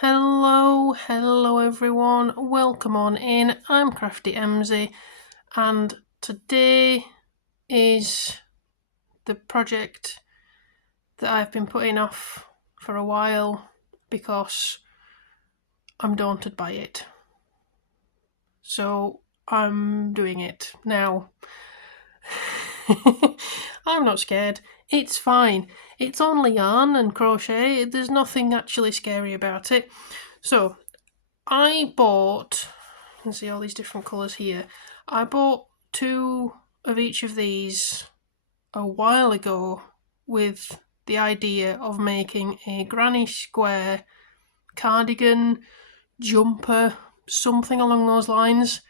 Hello everyone, welcome on in. I'm Crafty Emsy, and today is the project that I've been putting off for a while because I'm daunted by it. So I'm doing it now. I'm not scared. It's fine. It's only yarn and crochet. There's nothing actually scary about it. So I bought, you can see all these different colours here. I bought 2 of each of these a while ago with the idea of making a granny square cardigan, jumper, something along those lines.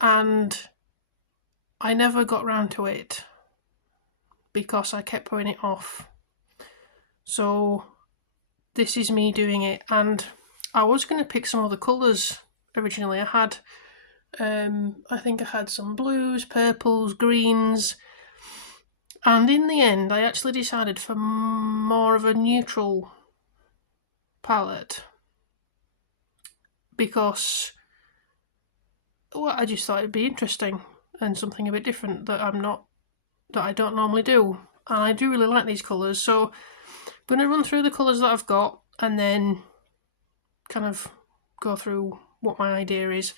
And I never got round to it because I kept putting it off. So this is me doing it, and I was going to pick some other colours originally. I think I had some blues, purples, greens, and in the end I actually decided for more of a neutral palette because I just thought it'd be interesting and something a bit different that I don't normally do. And I do really like these colours, so I'm going to run through the colours that I've got and then kind of go through what my idea is.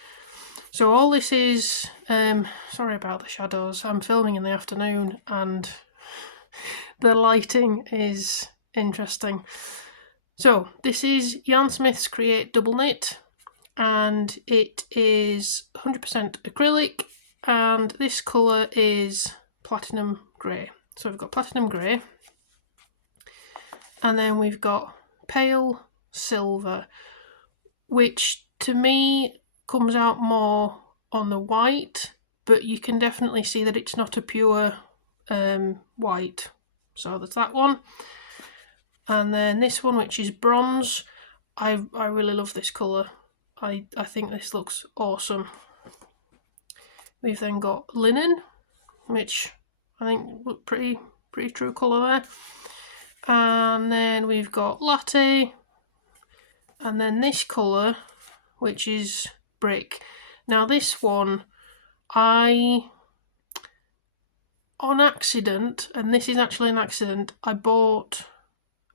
So all this is, sorry about the shadows, I'm filming in the afternoon and the lighting is interesting. So this is Yarn Smith's Create Double Knit, and it is 100% acrylic, and this colour is platinum grey. So we've got platinum grey, and then we've got pale silver, which to me comes out more on the white, but you can definitely see that it's not a pure white. So there's that one. And then this one, which is bronze. I really love this colour. I think this looks awesome. We've then got linen, which I think look pretty true colour there. And then we've got latte, and then this colour, which is brick. Now this one, on accident, and this is actually an accident, I bought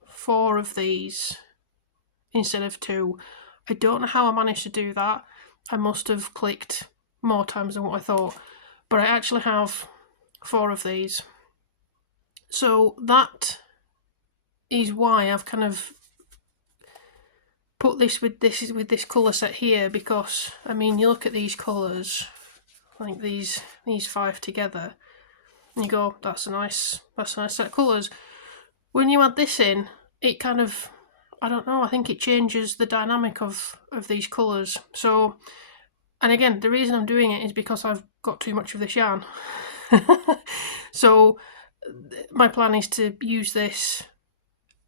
4 of these instead of 2. I don't know how I managed to do that. I must have clicked more times than what I thought, but I actually have 4 of these. So that is why I've kind of put this with this colour set here, because I mean, you look at these colours, like these 5 together, and you go, that's a nice set of colours. When you add this in, it kind of, I don't know, I think it changes the dynamic of these colours. So, and again, the reason I'm doing it is because I've got too much of this yarn. So my plan is to use this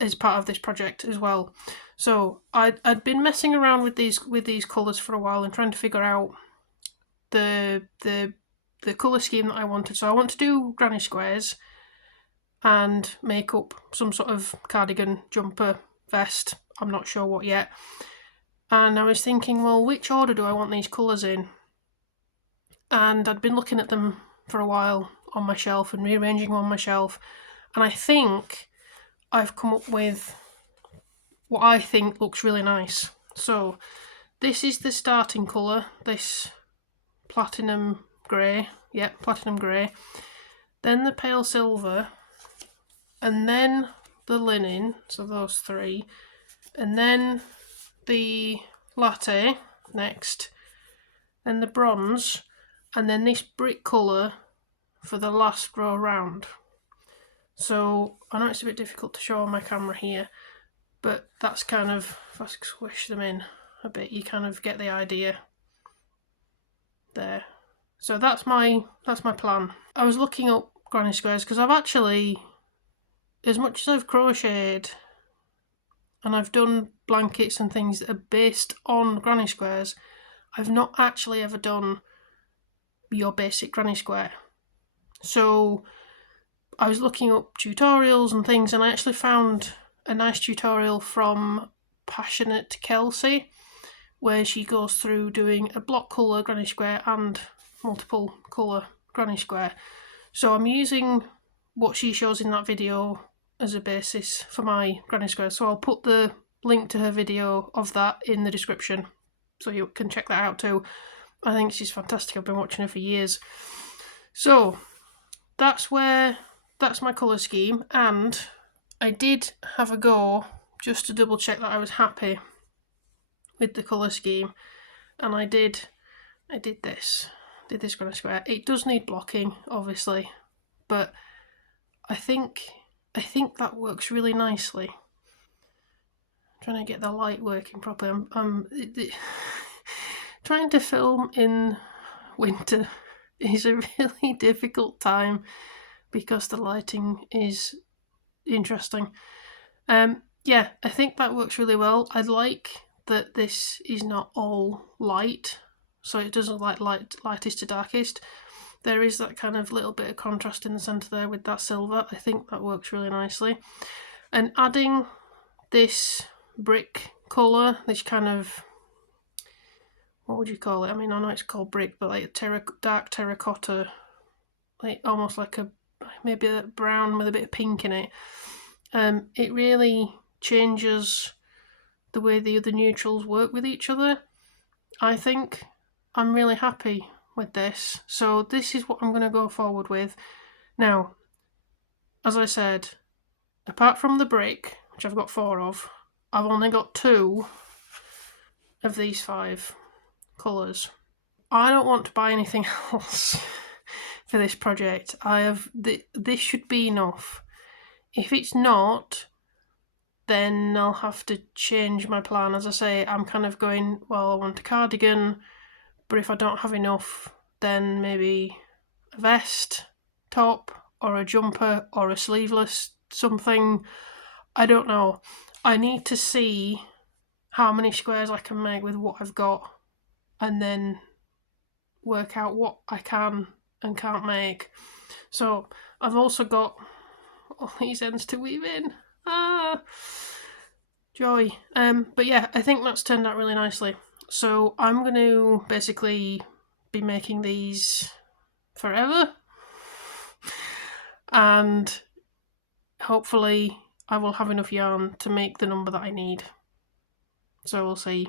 as part of this project as well. So I'd been messing around with these colours for a while and trying to figure out the colour scheme that I wanted. So I want to do granny squares and make up some sort of cardigan, jumper, vest. I'm not sure what yet. And I was thinking, well, which order do I want these colours in? And I'd been looking at them for a while on my shelf and rearranging them on my shelf, and I think I've come up with what I think looks really nice. So this is the starting colour, this platinum grey, platinum grey, then the pale silver, and then the linen, so those 3, and then the latte next, and the bronze, and then this brick colour for the last row round. So I know it's a bit difficult to show on my camera here, but that's kind of, if I squish them in a bit, you kind of get the idea there. So that's my plan. I was looking up granny squares because I've actually, as much as I've crocheted and I've done blankets and things that are based on granny squares, I've not actually ever done your basic granny square. So I was looking up tutorials and things, and I actually found a nice tutorial from Passionate Kelsey, where she goes through doing a block colour granny square and multiple colour granny square. So I'm using what she shows in that video as a basis for my granny square. So I'll put the link to her video of that in the description so you can check that out too. I think she's fantastic. I've been watching her for years. So that's my colour scheme, and I did have a go just to double check that I was happy with the colour scheme, and I did this granny square. It does need blocking, obviously, but I think that works really nicely. I'm trying to get the light working properly. I'm trying to film in winter is a really difficult time because the lighting is interesting. Yeah, I think that works really well. I like that this is not all light, so it doesn't like lightest to darkest. There is that kind of little bit of contrast in the centre there with that silver. I think that works really nicely. And adding this brick colour, this kind of, what would you call it? I mean, I know it's called brick, but like dark terracotta, like almost like maybe a brown with a bit of pink in it. It really changes the way the other neutrals work with each other. I think I'm really happy with this. So this is what I'm going to go forward with. Now, as I said, apart from the brick, which I've got 4 of, I've only got 2 of these 5 colours. I don't want to buy anything else for this project. This should be enough. If it's not, then I'll have to change my plan. As I say, I'm kind of going, well, I want a cardigan, but if I don't have enough, then maybe a vest, top, or a jumper, or a sleeveless something. I don't know. I need to see how many squares I can make with what I've got, and then work out what I can and can't make. So I've also got all these ends to weave in. Joy. But yeah, I think that's turned out really nicely. So I'm going to basically be making these forever, and hopefully I will have enough yarn to make the number that I need. So we'll see.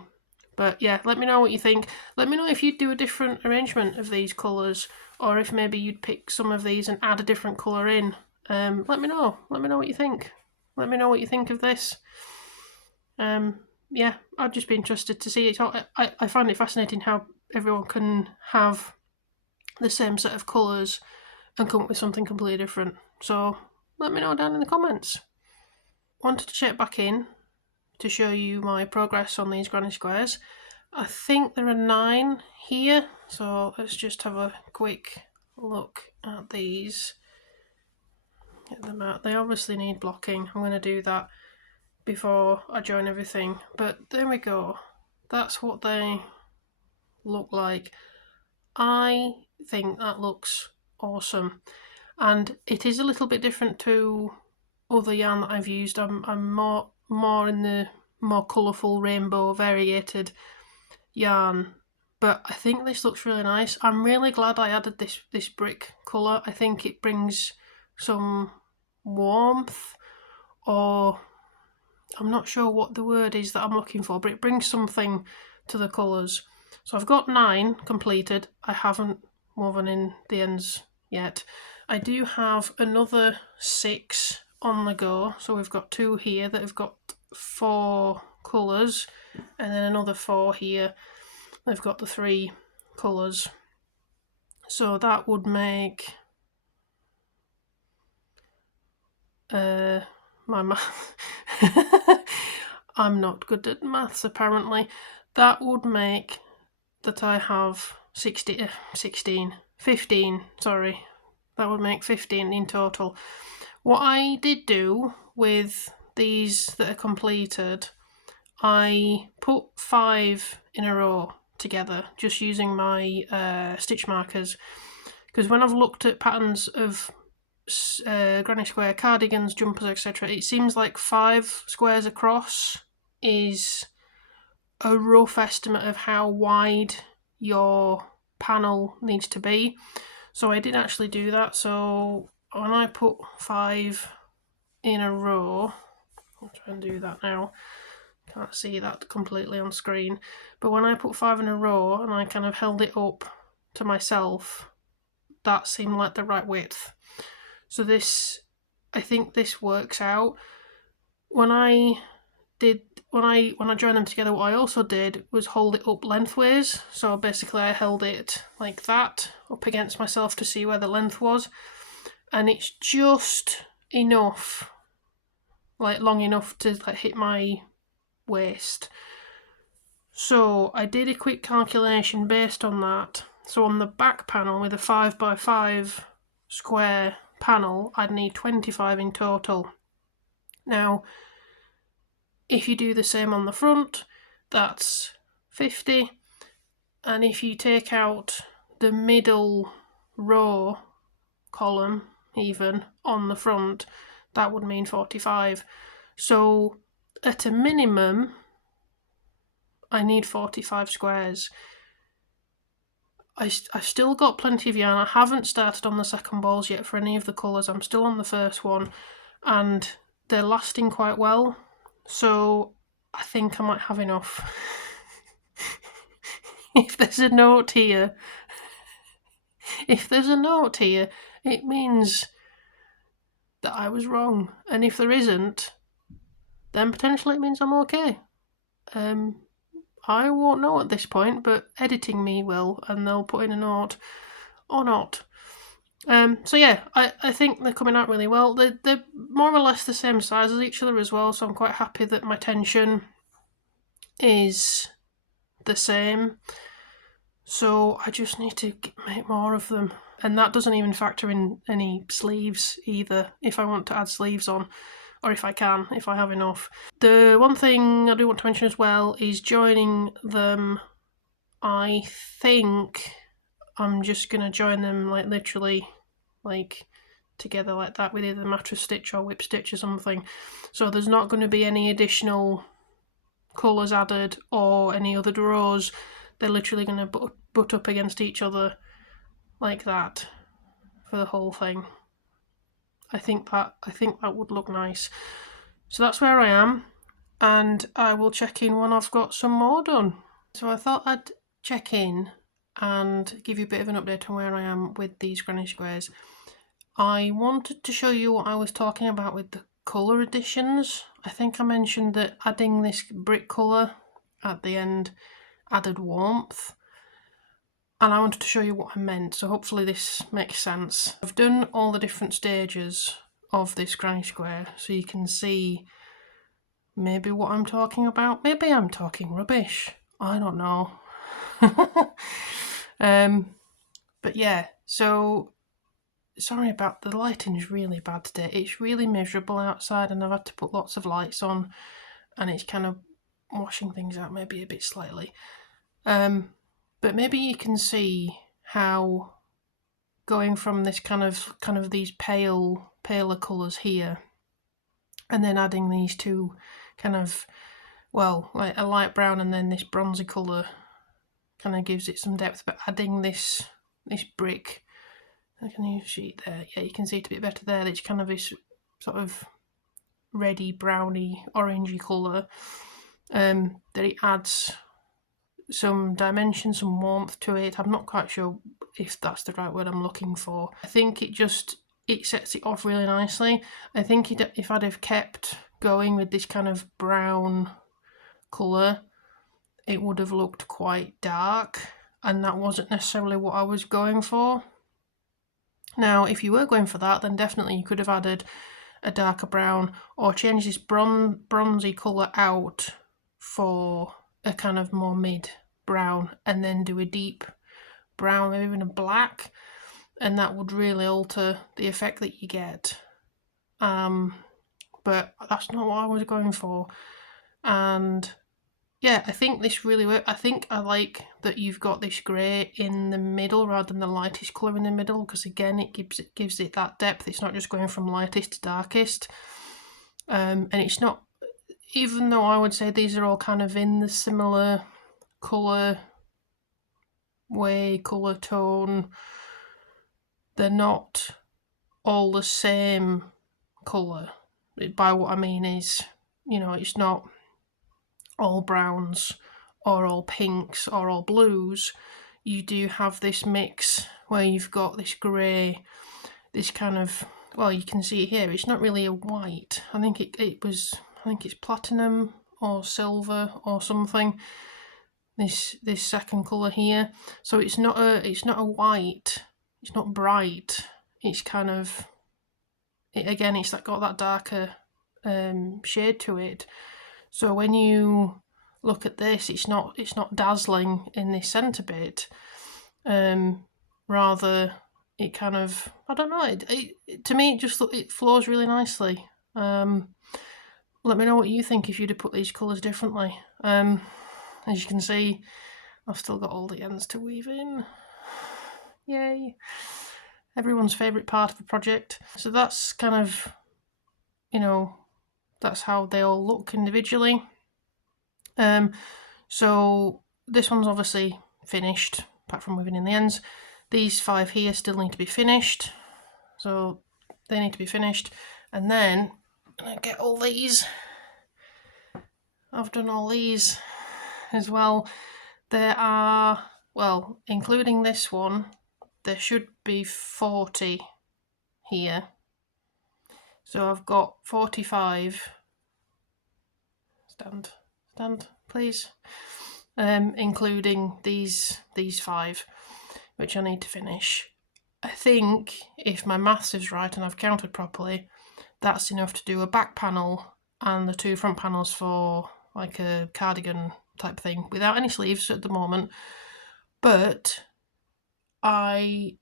But yeah, let me know what you think. Let me know if you'd do a different arrangement of these colours, or if maybe you'd pick some of these and add a different colour in. Let me know. Let me know what you think. Let me know what you think of this. Yeah, I'd just be interested to see it. I find it fascinating how everyone can have the same set of colours and come up with something completely different. So let me know down in the comments. Wanted to check back in to show you my progress on these granny squares. I think there are 9 here, so let's just have a quick look at these. Get them out. They obviously need blocking. I'm going to do that before I join everything, but there we go. That's what they look like. I think that looks awesome, and it is a little bit different to other yarn that I've used. I'm more in the more colourful, rainbow, variegated yarn, but I think this looks really nice. I'm really glad I added this brick colour. I think it brings some warmth, or I'm not sure what the word is that I'm looking for, but it brings something to the colours. So I've got 9 completed. I haven't woven in the ends yet. I do have another 6 on the go. So we've got 2 here that have got 4 colours, and then another 4 here. They've got the 3 colours. So that would make my math. I'm not good at maths apparently. That would make that I have 15, sorry. That would make 15 in total. What I did do with these that are completed, I put 5 in a row together, just using my stitch markers, because when I've looked at patterns of granny square cardigans, jumpers, etc., it seems like 5 squares across is a rough estimate of how wide your panel needs to be. So I did actually do that. So when I put 5 in a row, I'll try and do that now. Can't see that completely on screen. But when I put 5 in a row and I kind of held it up to myself, that seemed like the right width. So this, I think this works out. When I joined them together, what I also did was hold it up lengthways. So basically I held it like that up against myself to see where the length was, and it's just enough, like long enough to like hit my waist. So I did a quick calculation based on that. So on the back panel with a 5x5 square panel, I'd need 25 in total. Now, if you do the same on the front, that's 50. And if you take out the middle row column, even on the front, that would mean 45. So at a minimum, I need 45 squares. I've still got plenty of yarn. I haven't started on the second balls yet for any of the colours. I'm still on the first one, and they're lasting quite well. So I think I might have enough. If there's a note here, it means that I was wrong. And if there isn't, then potentially it means I'm okay. I won't know at this point, but editing me will, and they'll put in a note or not. So yeah, I think they're coming out really well. They're more or less the same size as each other as well, so I'm quite happy that my tension is the same. So I just need to make more of them. And that doesn't even factor in any sleeves either, if I want to add sleeves on, or if I can, if I have enough. The one thing I do want to mention as well is joining them. I think I'm just going to join them like literally like together like that with either mattress stitch or whip stitch or something. So there's not going to be any additional colours added or any other rows. They're literally going to butt up against each other like that for the whole thing. I think that would look nice. So that's where I am, and I will check in when I've got some more done. So I thought I'd check in and give you a bit of an update on where I am with these granny squares. I wanted to show you what I was talking about with the colour additions. I think I mentioned that adding this brick colour at the end added warmth, and I wanted to show you what I meant, so hopefully this makes sense. I've done all the different stages of this granny square, so you can see maybe what I'm talking about. Maybe I'm talking rubbish, I don't know. But yeah, so sorry about the lighting's really bad today. It's really miserable outside and I've had to put lots of lights on, and it's kind of washing things out maybe a bit slightly. But maybe you can see how going from this kind of these paler colours here, and then adding these two kind of, well, like a light brown and then this bronzy colour kind of gives it some depth, but adding this brick, can you see it there? Yeah, you can see it a bit better there. It's kind of this sort of reddy, browny, orangey colour, that it adds some dimension, some warmth to it. I'm not quite sure if that's the right word I'm looking for. I think it sets it off really nicely. I think if I'd have kept going with this kind of brown colour, it would have looked quite dark, and that wasn't necessarily what I was going for. Now, if you were going for that, then definitely you could have added a darker brown or change this bronzy colour out for a kind of more mid brown, and then do a deep brown, maybe even a black, and that would really alter the effect that you get. But that's not what I was going for. And yeah, I think this really works. I think I like that you've got this grey in the middle rather than the lightest colour in the middle, because again it gives it that depth. It's not just going from lightest to darkest, and it's not even though I would say these are all kind of in the similar colour way, colour tone, they're not all the same colour. By what I mean is, it's not all browns or all pinks or all blues. You do have this mix where you've got this grey, this kind of, well, you can see it here, it's not really a white. I think it's platinum or silver or something. This second colour here. So it's not a white, it's not bright. It's kind of, again, it's got that darker shade to it. So when you look at this, it's not dazzling in this centre bit. Rather, it kind of, I don't know. To me, it flows really nicely. Let me know what you think if you'd have put these colours differently. As you can see, I've still got all the ends to weave in. Yay! Everyone's favourite part of the project. So that's kind of, that's how they all look individually. So this one's obviously finished, apart from weaving in the ends. These 5 here still need to be finished, so they need to be finished. And then I'm gonna get all these. I've done all these as well. There are, well, including this one, there should be 40 here. So I've got 45. Stand, please. Including these 5, which I need to finish. I think if my maths is right and I've counted properly, that's enough to do a back panel and the 2 front panels for like a cardigan type thing without any sleeves at the moment. But I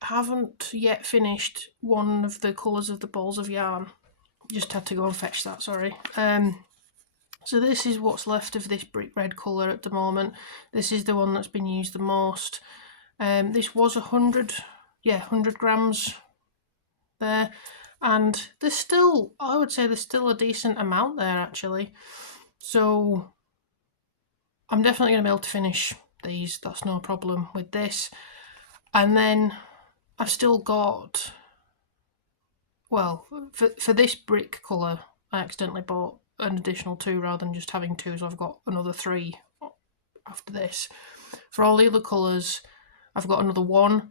haven't yet finished one of the colours of the balls of yarn. Just had to go and fetch that, sorry. So this is what's left of this brick red colour at the moment. This is the one that's been used the most. This was 100 grams there. And there's still, I would say there's still a decent amount there actually. So I'm definitely going to be able to finish these, that's no problem with this. And then I've still got, well, for this brick colour, I accidentally bought an additional 2 rather than just having 2, so I've got another 3 after this. For all the other colours, I've got another 1.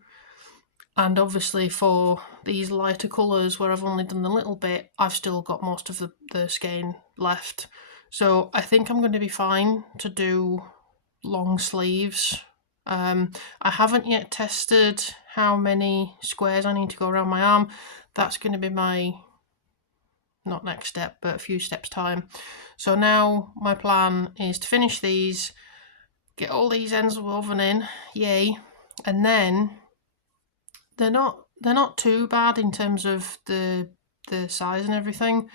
And obviously for these lighter colours where I've only done a little bit, I've still got most of the skein left. So I think I'm going to be fine to do long sleeves. I haven't yet tested how many squares I need to go around my arm. That's going to be my, not next step, but a few steps time. So now my plan is to finish these, get all these ends woven in, yay, and then they're not too bad in terms of the size and everything.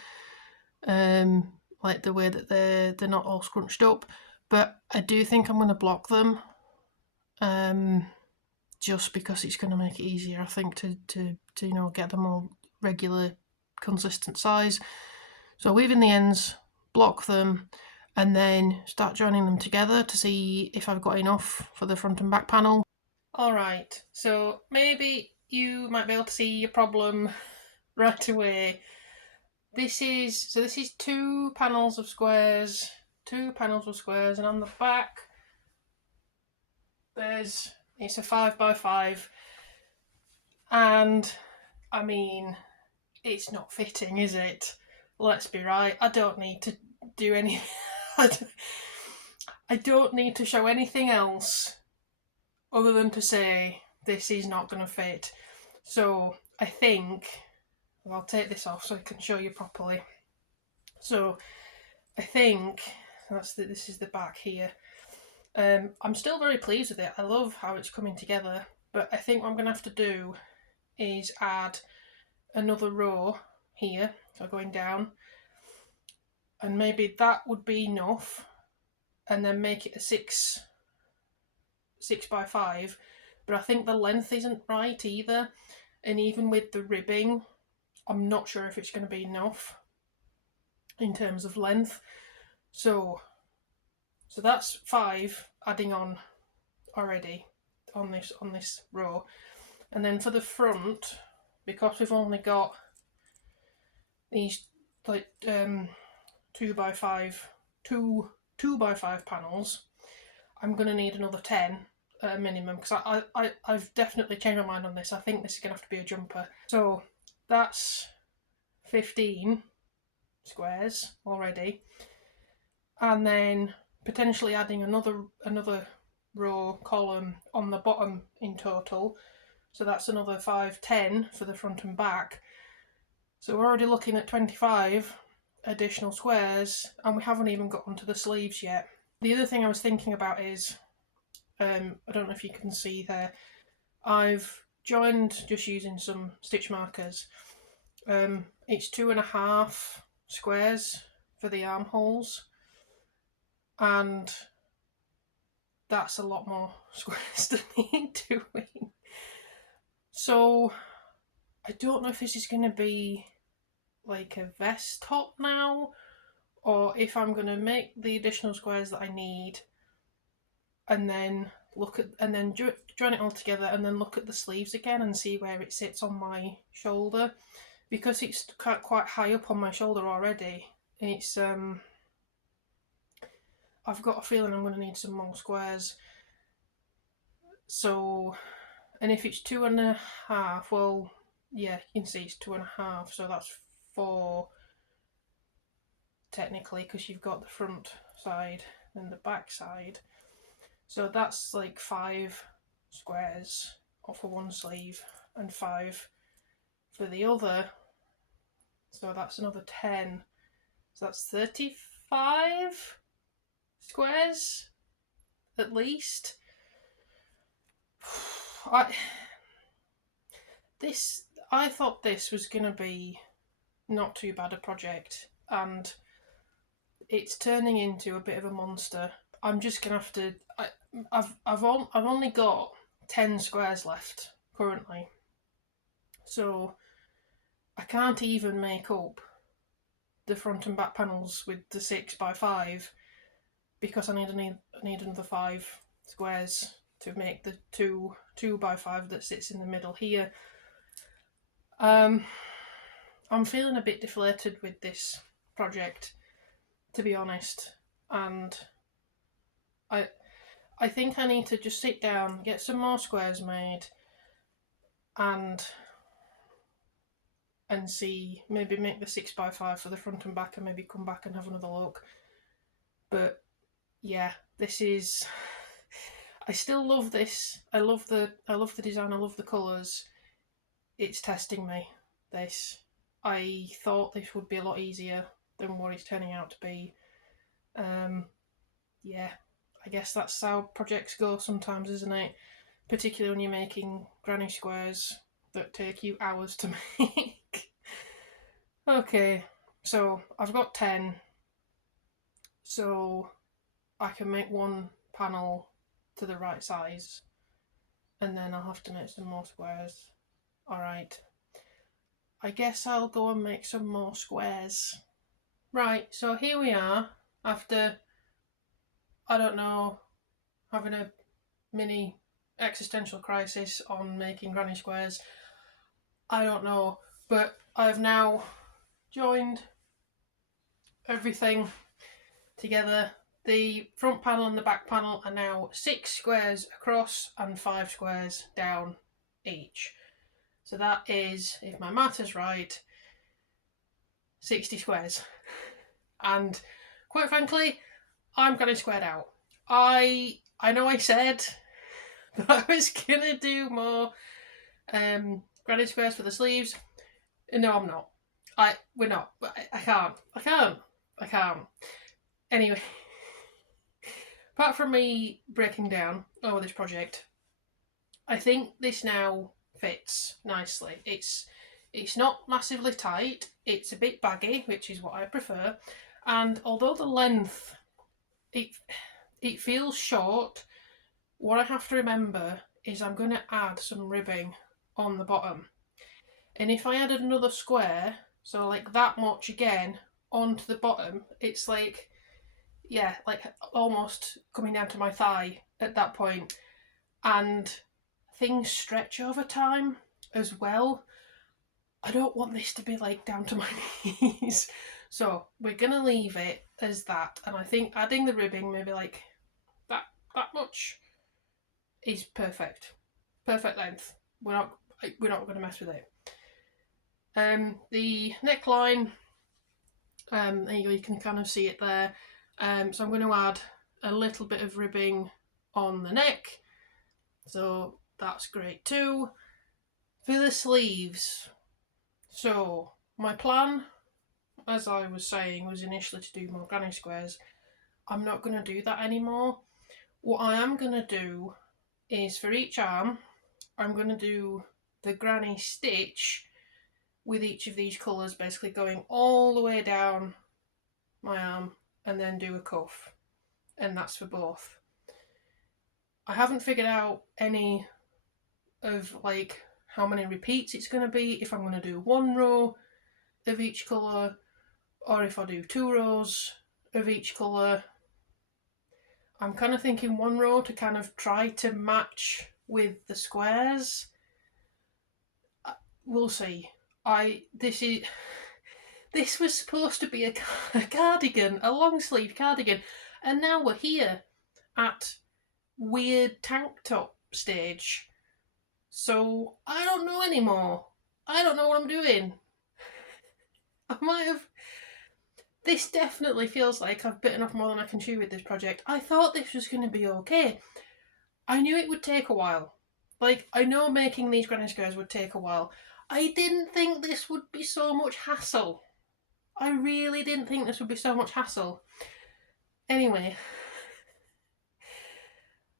Like the way that they're not all scrunched up, but I do think I'm going to block them. Just because it's going to make it easier, I think, to get them all regular, consistent size. So weaving the ends, block them, and then start joining them together to see if I've got enough for the front and back panel. Alright, so maybe you might be able to see your problem right away. This is 2 panels of squares, and on the back it's a 5x5, and I mean, it's not fitting, is it? Let's be right, I don't need to do any I don't need to show anything else other than to say this is not going to fit. So I think I'll take this off so I can show you properly. So I think this is the back here. I'm still very pleased with it. I love how it's coming together, but I think what I'm going to have to do is add another row here, so going down, and maybe that would be enough, and then make it a 6x5, but I think the length isn't right either, and even with the ribbing, I'm not sure if it's going to be enough in terms of length. So that's 5 adding on already on this row. And then for the front, because we've only got these like 2x5 2x5 panels, I'm going to need another 10 at a minimum, because I've definitely changed my mind on this. I think this is going to have to be a jumper. So that's 15 squares already, and then potentially adding another row column on the bottom in total, so that's another 5, 10 for the front and back. So we're already looking at 25 additional squares, and we haven't even got onto the sleeves yet. The other thing I was thinking about is, I don't know if you can see there, I've joined just using some stitch markers. It's 2.5 squares for the armholes, and that's a lot more squares to need doing. So I don't know if this is going to be like a vest top now, or if I'm going to make the additional squares that I need and then join it all together and then look at the sleeves again and see where it sits on my shoulder, because it's quite high up on my shoulder already. It's I've got a feeling I'm going to need some more squares. So, and if it's 2.5, well, yeah, you can see it's 2.5, so that's 4 technically, because you've got the front side and the back side. So that's like 5 squares for one sleeve and 5 for the other. So that's another 10. So that's 35 squares at least. I thought this was going to be not too bad a project, and it's turning into a bit of a monster. I'm just gonna have to. I've only got 10 squares left currently, so I can't even make up the front and back panels with the 6x5, because I need another 5 squares to make the 2x5 that sits in the middle here. I'm feeling a bit deflated with this project, to be honest, and I think I need to just sit down, get some more squares made, and see, maybe make the 6x5 for the front and back, and maybe come back and have another look. But yeah, this is, I still love this. I love the design, I love the colours. It's testing me, this. I thought this would be a lot easier than what it's turning out to be. Yeah, I guess that's how projects go sometimes, isn't it? Particularly when you're making granny squares that take you hours to make. Okay, so I've got 10, so I can make one panel to the right size, and then I'll have to make some more squares. Alright, I guess I'll go and make some more squares. Right, so here we are, after, I don't know, having a mini existential crisis on making granny squares. I don't know, but I've now joined everything together. The front panel and the back panel are now 6 squares across and 5 squares down each. So that is, if my math is right, 60 squares. And quite frankly, I'm gonna squared out. I know I said that I was gonna do more granny squares for the sleeves. No, I'm not. We're not. I can't. Anyway, apart from me breaking down over this project, I think this now fits nicely. It's not massively tight. It's a bit baggy, which is what I prefer. And although the length, it feels short, what I have to remember is I'm going to add some ribbing on the bottom. And if I added another square, so like that much again, onto the bottom, it's like, yeah, like almost coming down to my thigh at that point, and things stretch over time as well. I don't want this to be like down to my knees. So we're gonna leave it as that, and I think adding the ribbing maybe like that much is perfect. Perfect length. We're not gonna mess with it. The neckline, there you can kind of see it there. So I'm going to add a little bit of ribbing on the neck. So that's great too. For the sleeves, so my plan, as I was saying, was initially to do more granny squares. I'm not going to do that anymore. What I am going to do is for each arm, I'm going to do the granny stitch with each of these colours, basically going all the way down my arm and then do a cuff, and that's for both. I haven't figured out any of like how many repeats it's going to be, if I'm going to do one row of each colour or if I do 2 rows of each colour. I'm kind of thinking 1 row to kind of try to match with the squares. We'll see. This was supposed to be a cardigan, a long sleeve cardigan, and now we're here at weird tank top stage. So I don't know anymore. I don't know what I'm doing. I might have. This definitely feels like I've bitten off more than I can chew with this project. I thought this was going to be okay. I knew it would take a while. Like, I know making these granny squares would take a while. I didn't think this would be so much hassle. I really didn't think this would be so much hassle. Anyway.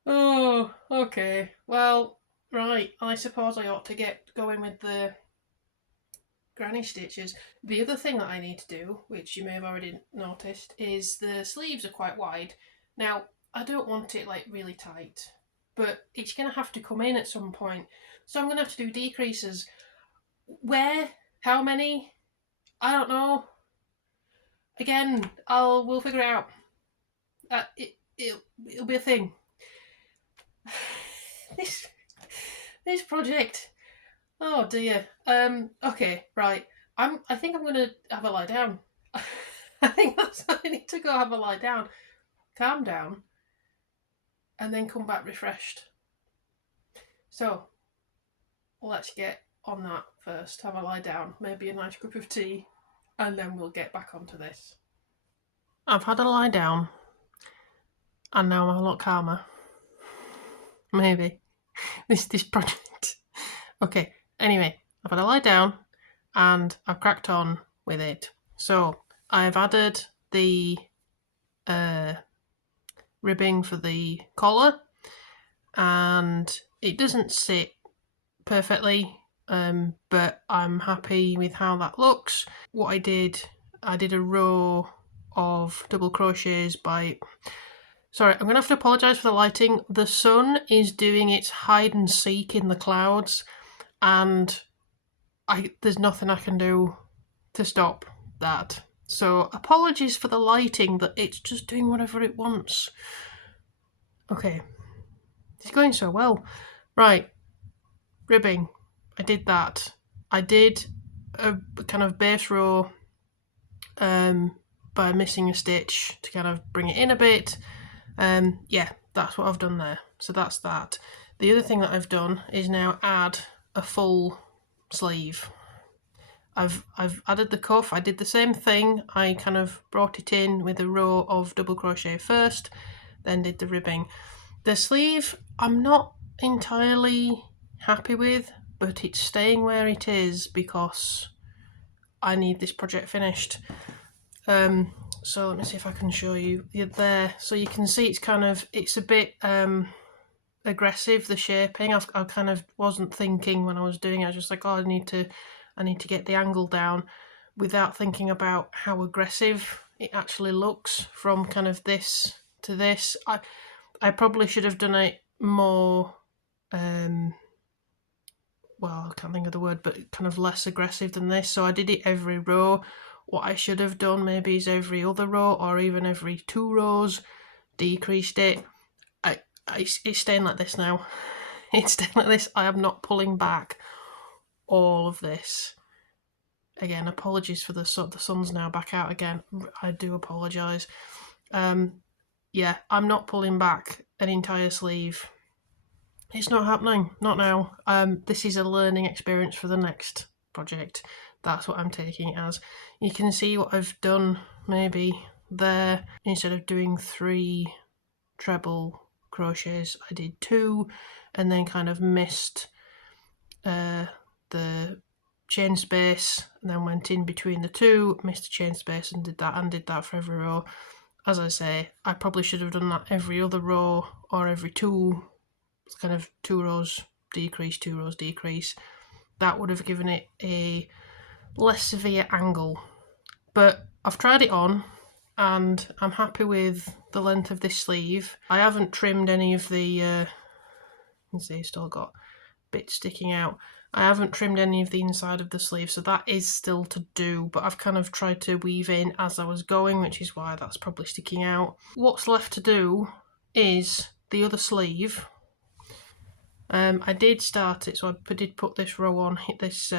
Oh, okay. Well, right. I suppose I ought to get going with the granny stitches. The other thing that I need to do, which you may have already noticed, is the sleeves are quite wide. Now, I don't want it like really tight, but it's going to have to come in at some point. So I'm going to have to do decreases. Where? How many? I don't know. Again, we'll figure it out. It'll be a thing. this project. Oh dear. Okay, right. I think I'm gonna have a lie down. I think I need to go have a lie down, calm down, and then come back refreshed. So let's get on that first. Have a lie down, maybe a nice cup of tea, and then we'll get back onto this. I've had a lie down, and now I'm a lot calmer. Maybe this project. Okay. Anyway, I've had a lie down, and I've cracked on with it. So I've added the ribbing for the collar, and it doesn't sit perfectly, but I'm happy with how that looks. What I did a row of double crochets by... Sorry, I'm going to have to apologise for the lighting. The sun is doing its hide and seek in the clouds, and there's nothing I can do to stop that. So apologies for the lighting, that it's just doing whatever it wants. Okay. It's going so well. Right. Ribbing. I did that. I did a kind of base row by missing a stitch to kind of bring it in a bit. Yeah, that's what I've done there. So that's that. The other thing that I've done is now add a full sleeve. I've added the cuff. I did the same thing. I kind of brought it in with a row of double crochet first, then did the ribbing. The sleeve I'm not entirely happy with, but it's staying where it is because I need this project finished. So let me see if I can show you. You're there, so you can see it's a bit aggressive, the shaping. I kind of wasn't thinking when I was doing it. I was just like, oh, I need to get the angle down, without thinking about how aggressive it actually looks from kind of this to this. I probably should have done it more, well, I can't think of the word, but kind of less aggressive than this. So I did it every row, What I should have done maybe is every other row or even every 2 rows, decreased it. It's staying like this now. It's staying like this. I am not pulling back all of this. Again, apologies for the sun's now back out again. I do apologise. Yeah, I'm not pulling back an entire sleeve. It's not happening, not now. This is a learning experience for the next project. That's what I'm taking it as. You can see what I've done maybe there. Instead of doing 3 treble crochets, I did 2 and then kind of missed the chain space and then went in between the 2, missed the chain space and did that for every row. As I say, I probably should have done that every other row or every 2, kind of 2 rows decrease, 2 rows decrease. That would have given it a less severe angle. But I've tried it on and I'm happy with the length of this sleeve. I haven't trimmed any of the, you can see it's still got bits sticking out. I haven't trimmed any of the inside of the sleeve, so that is still to do, but I've kind of tried to weave in as I was going, which is why that's probably sticking out. What's left to do is the other sleeve. I did start it, so I did put this row on, hit this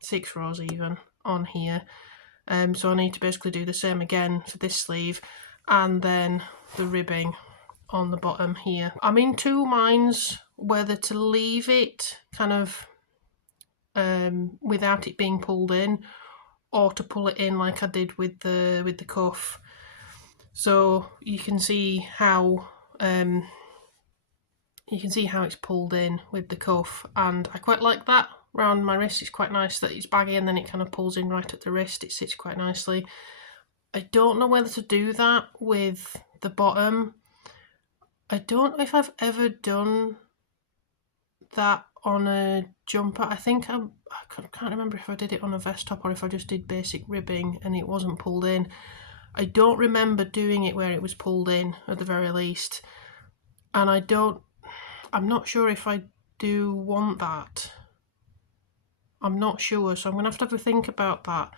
6 rows even on here. So I need to basically do the same again for this sleeve and then the ribbing on the bottom here. I'm in 2 minds whether to leave it kind of without it being pulled in or to pull it in like I did with the cuff. So you can see how it's pulled in with the cuff, and I quite like that round my wrist. It's quite nice that it's baggy and then it kind of pulls in right at the wrist. It sits quite nicely. I don't know whether to do that with the bottom. I don't know if I've ever done that on a jumper. I think I can't remember if I did it on a vest top or if I just did basic ribbing and it wasn't pulled in. I don't remember doing it where it was pulled in at the very least, and I'm not sure if I do want that. I'm not sure, so I'm going to have a think about that,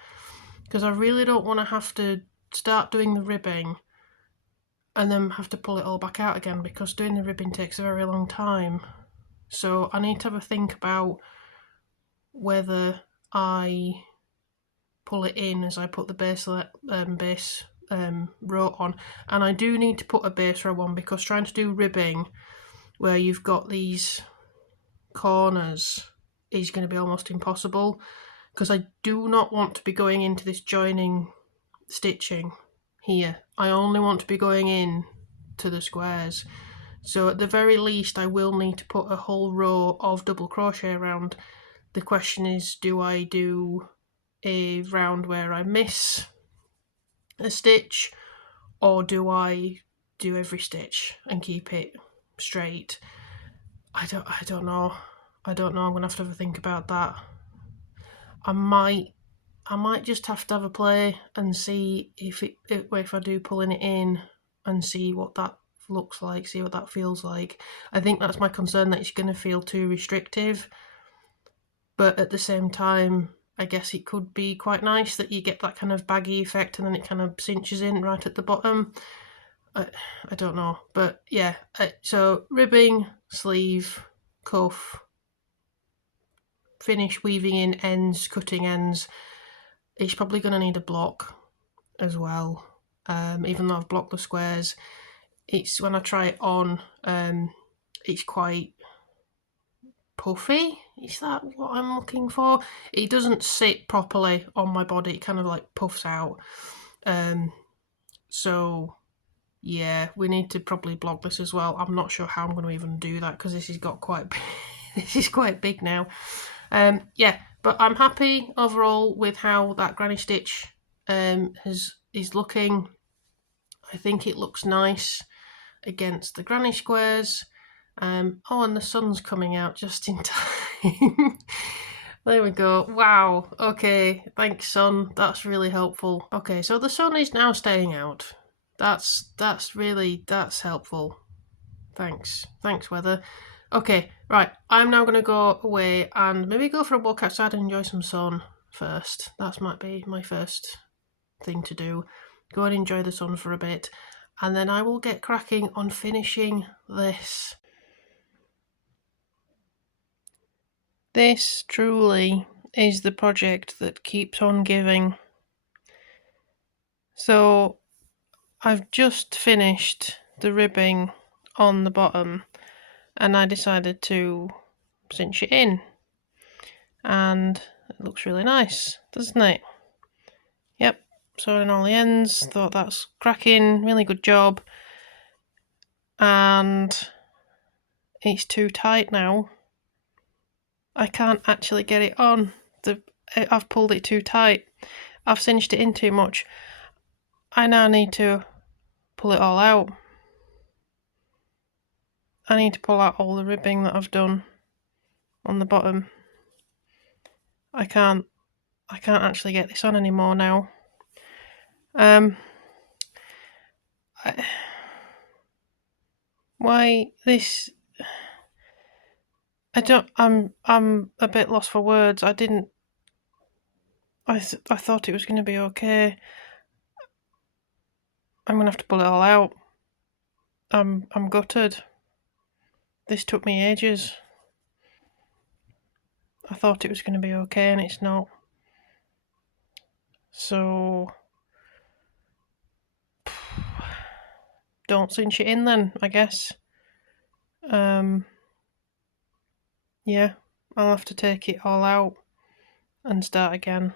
because I really don't want to have to start doing the ribbing and then have to pull it all back out again, because doing the ribbing takes a very long time. So I need to have a think about whether I pull it in as I put the base row on. And I do need to put a base row on, because trying to do ribbing where you've got these corners is going to be almost impossible, because I do not want to be going into this joining stitching here. I only want to be going in to the squares. So at the very least I will need to put a whole row of double crochet around. The question is, do I do a round where I miss a stitch, or do I do every stitch and keep it straight? I don't know. I'm gonna have to have a think about that. I might just have to have a play and see if I do pulling it in and see what that looks like, see what that feels like. I think that's my concern, that it's going to feel too restrictive, but at the same time I guess it could be quite nice that you get that kind of baggy effect and then it kind of cinches in right at the bottom. I don't know, but yeah, so ribbing, sleeve, cuff, finish weaving in ends, cutting ends. It's probably going to need a block as well, even though I've blocked the squares. It's when I try it on, it's quite puffy. Is that what I'm looking for? It doesn't sit properly on my body. It kind of like puffs out. So yeah, we need to probably block this as well. I'm not sure how I'm going to even do that, because this has got quite this is quite big now. Yeah, but I'm happy overall with how that granny stitch is looking. I think it looks nice against the granny squares. Oh, and the sun's coming out just in time. There we go. Wow. Okay, thanks, sun. That's really helpful. Okay, so the sun is now staying out. That's helpful. Thanks, weather. Okay, right, I'm now going to go away and maybe go for a walk outside and enjoy some sun. first. That might be my first thing to do. Go and enjoy the sun for a bit, and then I will get cracking on finishing this. This truly is the project that keeps on giving. So I've just finished the ribbing on the bottom, and I decided to cinch it in, and it looks really nice, doesn't it? Yep, sewing in all the ends, thought that's cracking, really good job. And it's too tight now. I can't actually get it on. I've pulled it too tight. I've cinched it in too much. I now need to pull it all out. I need to pull out all the ribbing that I've done on the bottom. I can't actually get this on anymore now. Why this? I'm a bit lost for words. I thought it was going to be okay. I'm gonna have to pull it all out. I'm gutted. This took me ages. I thought it was going to be okay, and it's not. So don't cinch it in then, I guess. Yeah, I'll have to take it all out and start again.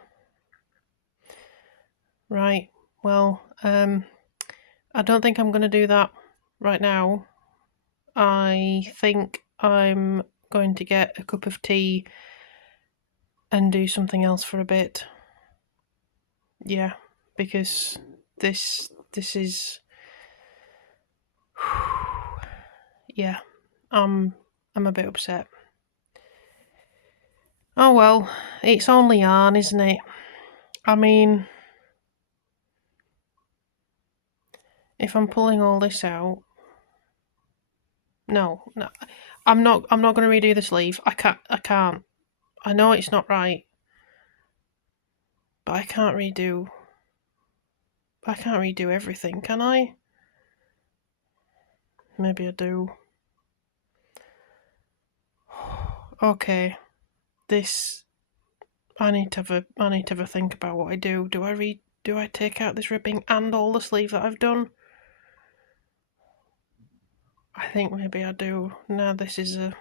Right, well, I don't think I'm going to do that right now. I think I'm going to get a cup of tea and do something else for a bit. Yeah, because this is yeah, I'm a bit upset. Oh well, it's only yarn, isn't it? I mean, if I'm pulling all this out, no, I'm not going to redo the sleeve. I can't. I know it's not right, but I can't redo everything, can I? Maybe I do. Okay, this. I need to have a think about what I do. Do I take out this ribbing and all the sleeve that I've done? I think maybe I do. Now this is a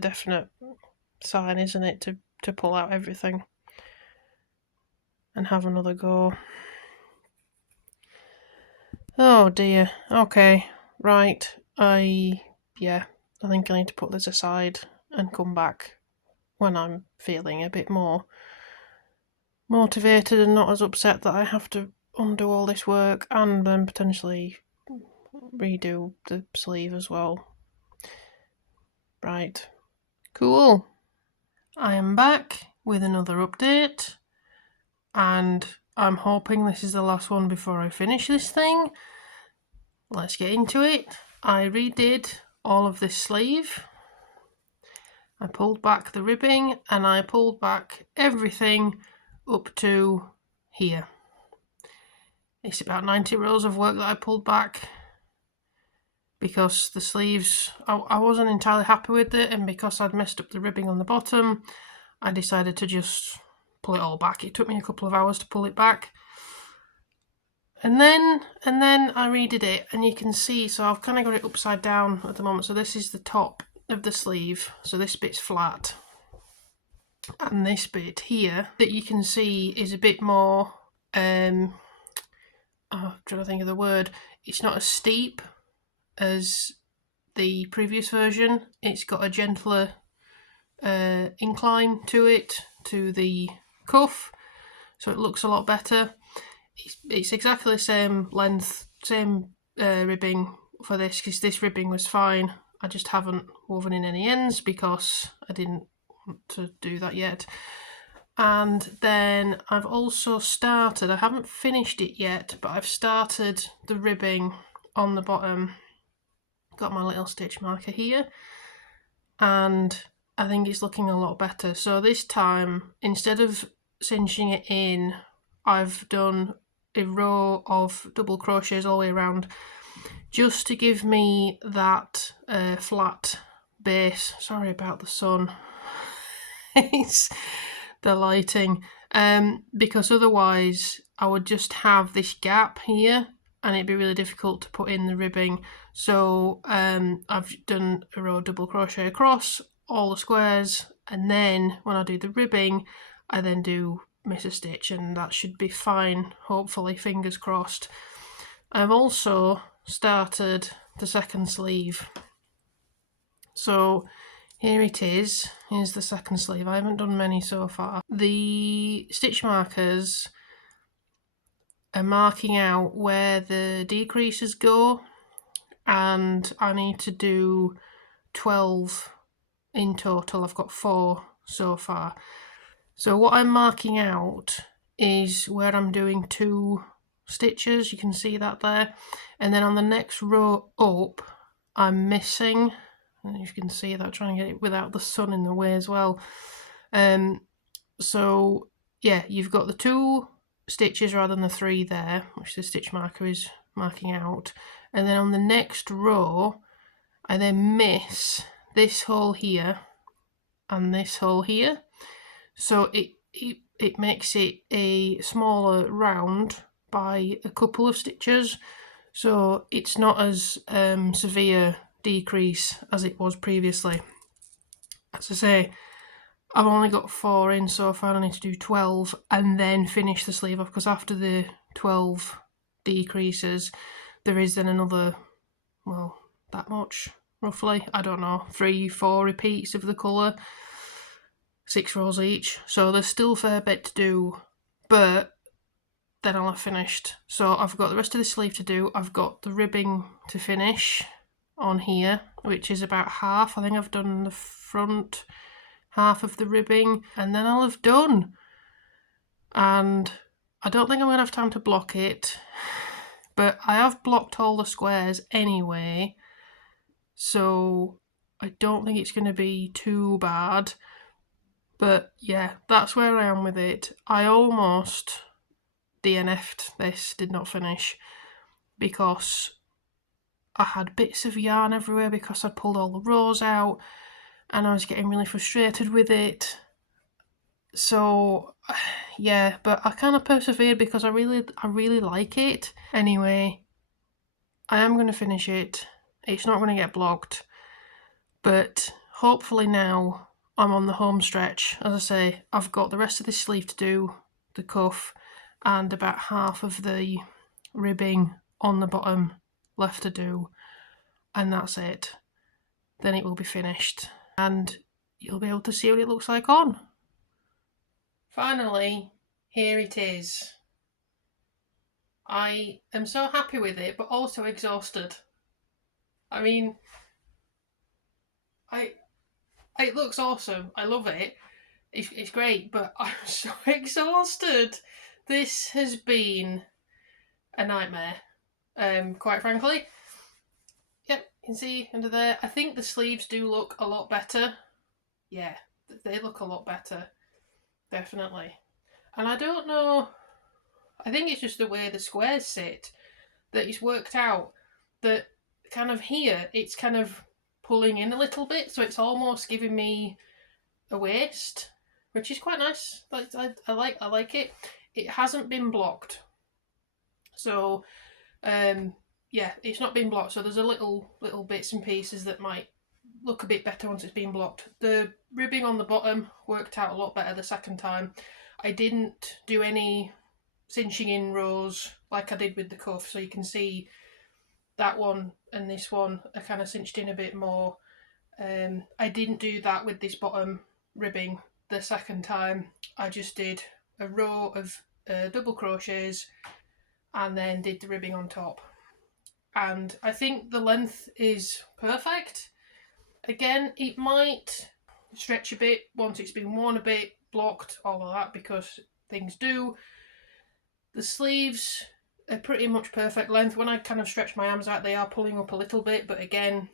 definite sign, isn't it, to pull out everything and have another go. Oh dear. Okay. Right. I think I need to put this aside and come back when I'm feeling a bit more motivated and not as upset that I have to undo all this work and then potentially redo the sleeve as well. Right. Cool. I am back with another update, and I'm hoping this is the last one before I finish this thing. Let's get into it. I redid all of this sleeve. I pulled back the ribbing and I pulled back everything up to here. It's about 90 rows of work that I pulled back because the sleeves, I wasn't entirely happy with it, and because I'd messed up the ribbing on the bottom, I decided to just pull it all back. It took me a couple of hours to pull it back. And then I redid it, and you can see, so I've kind of got it upside down at the moment. So this is the top of the sleeve, so this bit's flat. And this bit here that you can see is a bit more, I'm trying to think of the word, it's not as steep as the previous version. It's got a gentler incline to it, to the cuff, so it looks a lot better. It's exactly the same length, same ribbing for this, because this ribbing was fine. I just haven't woven in any ends because I didn't want to do that yet. And then I've also started, I haven't finished it yet, but I've started the ribbing on the bottom. Got my little stitch marker here, and I think it's looking a lot better. So this time, instead of cinching it in, I've done a row of double crochets all the way around just to give me that flat base. Sorry about the sun. It's the lighting. Because otherwise I would just have this gap here and it'd be really difficult to put in the ribbing. So I've done a row of double crochet across all the squares, and then when I do the ribbing I then do miss a stitch, and that should be fine, hopefully, fingers crossed. I've also started the second sleeve. So here it is. Here's the second sleeve. I haven't done many so far. The stitch markers are marking out where the decreases go, and I need to do 12 in total. I've got 4 so far. So what I'm marking out is where I'm doing 2 stitches. You can see that there. And then on the next row up, I'm missing, and you can see that, trying to get it without the sun in the way as well. So yeah, you've got the 2 stitches rather than the 3 there, which the stitch marker is marking out. And then on the next row, I then miss this hole here and this hole here. So it makes it a smaller round by a couple of stitches. So it's not as severe decrease as it was previously. As I say, I've only got 4 in so far. I need to do 12 and then finish the sleeve off, because after the 12 decreases there is then another, well, that much roughly, I don't know, 3-4 repeats of the colour, 6 rows each. So there's still a fair bit to do, but then I'll have finished. So I've got the rest of the sleeve to do. I've got the ribbing to finish on here, which is about half. I think I've done the front half of the ribbing, and then I'll have done. And I don't think I'm going to have time to block it, but I have blocked all the squares anyway, so I don't think it's going to be too bad. But yeah, that's where I am with it. I almost DNF'd this, did not finish, because I had bits of yarn everywhere because I'd pulled all the rows out and I was getting really frustrated with it. So yeah, but I kind of persevered because I really like it. Anyway, I am going to finish it. It's not going to get blocked, but hopefully now I'm on the home stretch. As I say, I've got the rest of this sleeve to do, the cuff, and about half of the ribbing on the bottom left to do, and that's it. Then it will be finished and you'll be able to see what it looks like on. Finally, here it is. I am so happy with it, but also exhausted. I mean, it looks awesome. I love it. It's great, but I'm so exhausted. This has been a nightmare, quite frankly. Yep, you can see under there. I think the sleeves do look a lot better. Yeah, they look a lot better, definitely. And I don't know, I think it's just the way the squares sit that it's worked out that kind of here it's kind of pulling in a little bit, so it's almost giving me a waist, which is quite nice. I like it. It hasn't been blocked, so yeah, it's not been blocked, so there's a little bits and pieces that might look a bit better once it's been blocked. The ribbing on the bottom worked out a lot better the second time. I didn't do any cinching in rows like I did with the cuff, so you can see that one and this one are kind of cinched in a bit more. I didn't do that with this bottom ribbing the second time. I just did a row of double crochets and then did the ribbing on top, and I think the length is perfect. Again, it might stretch a bit once it's been worn a bit, blocked, all of that, because things do. The sleeves are pretty much perfect length. When I kind of stretch my arms out, they are pulling up a little bit, but again,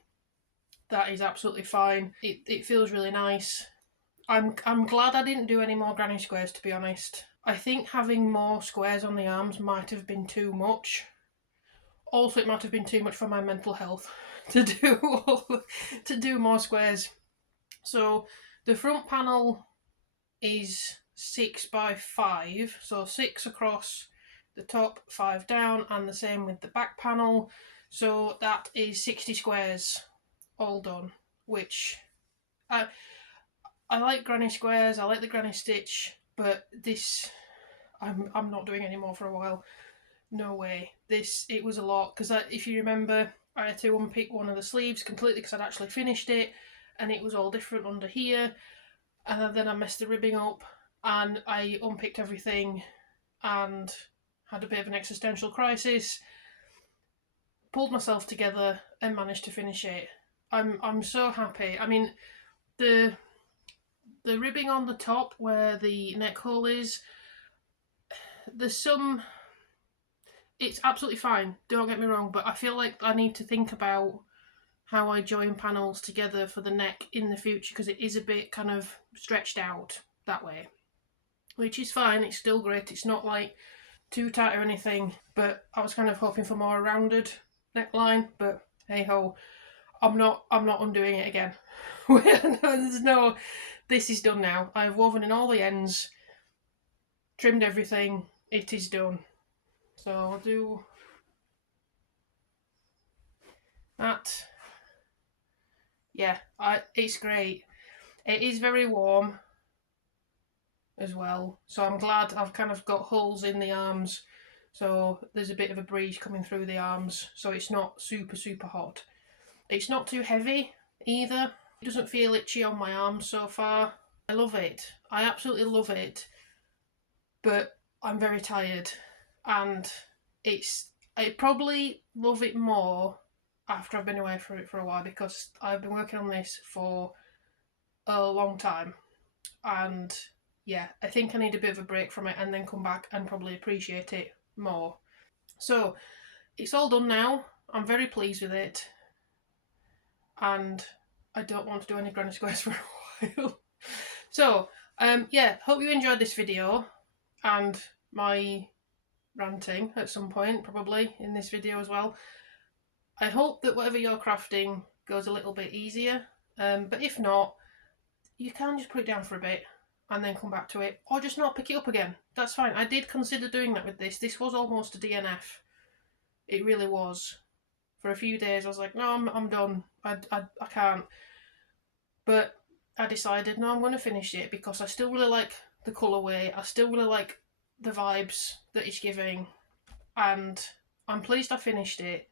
that is absolutely fine. It feels really nice. I'm glad I didn't do any more granny squares, to be honest. I think having more squares on the arms might have been too much. Also, it might have been too much for my mental health to do more squares. So the front panel is 6 by 5, so 6 across the top, 5 down, and the same with the back panel. So that is 60 squares all done, which I like granny squares, I like the granny stitch, but this I'm not doing anymore for a while. No way. It was a lot, because if you remember, I had to unpick one of the sleeves completely because I'd actually finished it, and it was all different under here, and then I messed the ribbing up, and I unpicked everything and had a bit of an existential crisis, pulled myself together and managed to finish it. I'm so happy. I mean, the ribbing on the top where the neck hole is, there's some, it's absolutely fine, don't get me wrong, but I feel like I need to think about how I join panels together for the neck in the future, because it is a bit kind of stretched out that way, which is fine. It's still great. It's not like too tight or anything, but I was kind of hoping for more rounded neckline, but hey ho, I'm not undoing it again. There's no, this is done now. I've woven in all the ends, trimmed everything, it is done. So I'll do that. Yeah, it's great. It is very warm as well, so I'm glad I've kind of got holes in the arms, so there's a bit of a breeze coming through the arms, so it's not super hot. It's not too heavy either. It doesn't feel itchy on my arms so far. I love it. I absolutely love it, but I'm very tired, and I probably love it more after I've been away for it for a while, because I've been working on this for a long time, and yeah, I think I need a bit of a break from it and then come back and probably appreciate it more. So it's all done now. I'm very pleased with it, and I don't want to do any granny squares for a while. So yeah, hope you enjoyed this video and my ranting at some point, probably in this video as well. I hope that whatever you're crafting goes a little bit easier, but if not, you can just put it down for a bit and then come back to it, or just not pick it up again. That's fine. I did consider doing that with this. This was almost a DNF. It really was. For a few days I was like, no, I'm done. I can't. But I decided, no, I'm going to finish it, because I still really like the colourway. I still really like the vibes that it's giving, and I'm pleased I finished it.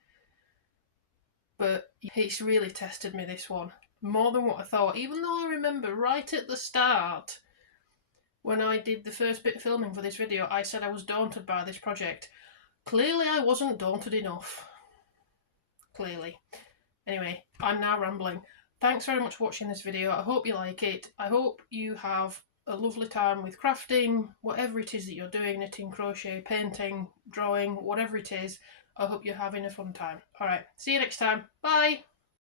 But it's really tested me, this one, more than what I thought. Even though I remember right at the start, when I did the first bit of filming for this video, I said I was daunted by this project. Clearly I wasn't daunted enough. Clearly. Anyway, I'm now rambling. Thanks very much for watching this video. I hope you like it. I hope you have a lovely time with crafting, whatever it is that you're doing, knitting, crochet, painting, drawing, whatever it is. I hope you're having a fun time. Alright, see you next time. Bye!